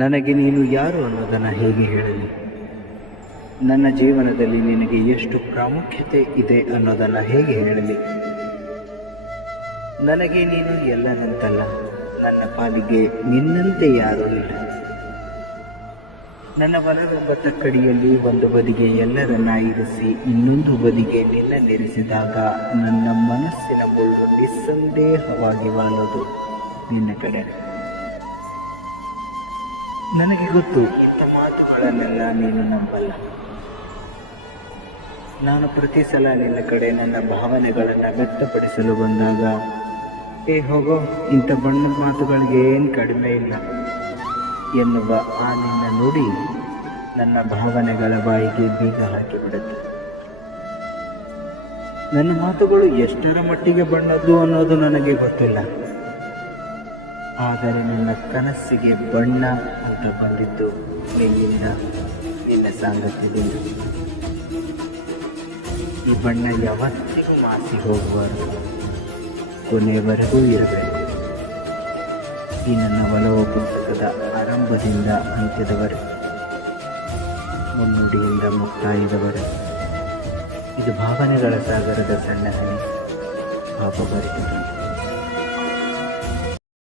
ನನಗೆ ನೀನು ಯಾರು ಅನ್ನೋದನ್ನು ಹೇಗೆ ಹೇಳಲಿ? ನನ್ನ ಜೀವನದಲ್ಲಿ ನಿನಗೆ ಎಷ್ಟು ಪ್ರಾಮುಖ್ಯತೆ ಇದೆ ಅನ್ನೋದನ್ನು ಹೇಗೆ ಹೇಳಲಿ? ನನಗೆ ನೀನು ಎಲ್ಲರಂತಲ್ಲ, ನನ್ನ ಪಾಲಿಗೆ ನಿನ್ನಂತೆ ಯಾರೂ ಇಲ್ಲ. ನನ್ನ ಮನದ ತಕ್ಕಡಿಯಲ್ಲಿ ಒಂದು ಬದಿಗೆ ಎಲ್ಲರನ್ನ ಇರಿಸಿ ಇನ್ನೊಂದು ಬದಿಗೆ ನಿನ್ನನ್ನಿರಿಸಿದಾಗ ನನ್ನ ಮನಸ್ಸಿನ ಮುಳ್ಳು ನಿಸ್ಸಂದೇಹವಾಗಿ ವಾಲೋದು ನಿನ್ನ ಕಡೆ. ನನಗೆ ಗೊತ್ತು, ಇಂಥ ಮಾತುಗಳನ್ನೆಲ್ಲ ನೀನು ನಂಬಲ್ಲ. ನಾನು ಪ್ರತಿ ಸಲ ನಿನ್ನ ಕಡೆ ನನ್ನ ಭಾವನೆಗಳನ್ನು ವ್ಯಕ್ತಪಡಿಸಲು ಬಂದಾಗ, ಹೋಗೋ, ಇಂಥ ಬಣ್ಣದ ಮಾತುಗಳಿಗೆ ಏನು ಕಡಿಮೆ ಇಲ್ಲ ಎನ್ನುವ ಆ ನಿನ್ನ ನುಡಿ ನನ್ನ ಭಾವನೆಗಳ ಬಾಯಿಗೆ ಬೀಗ ಹಾಕಿಬಿಡುತ್ತೆ. ನನ್ನ ಮಾತುಗಳು ಎಷ್ಟರ ಮಟ್ಟಿಗೆ ಬಣ್ಣದ್ದು ಅನ್ನೋದು ನನಗೆ ಗೊತ್ತಿಲ್ಲ, ಆದರೆ ನನ್ನ ಕನಸಿಗೆ ಬಣ್ಣ ಅಂತ ಬಂದಿದ್ದು ನಿನ್ನಿಂದ, ನಿನ್ನ ಸಾಂಗತ್ಯದಿಂದ. ಈ ಬಣ್ಣ ಯಾವತ್ತಿಗೂ ಮಾಸಿ ಹೋಗಬಾರದು, ಕೊನೆಯವರೆಗೂ ಇರಬೇಕು. ಈ ನನ್ನ ಒಲವು ಪುಸ್ತಕದ ಆರಂಭದಿಂದ ಅಂತ್ಯದವರೆಗೆ, ಮುನ್ನುಡಿಯಿಂದ ಮುಕ್ತಾಯದವರೆಗೆ ಇದು ಭಾವನೆಗಳ ಸಾಗರದ ಸಣ್ಣ ಹನಿ, ಪಾಪ ಬರೆಯುತ್ತದೆ.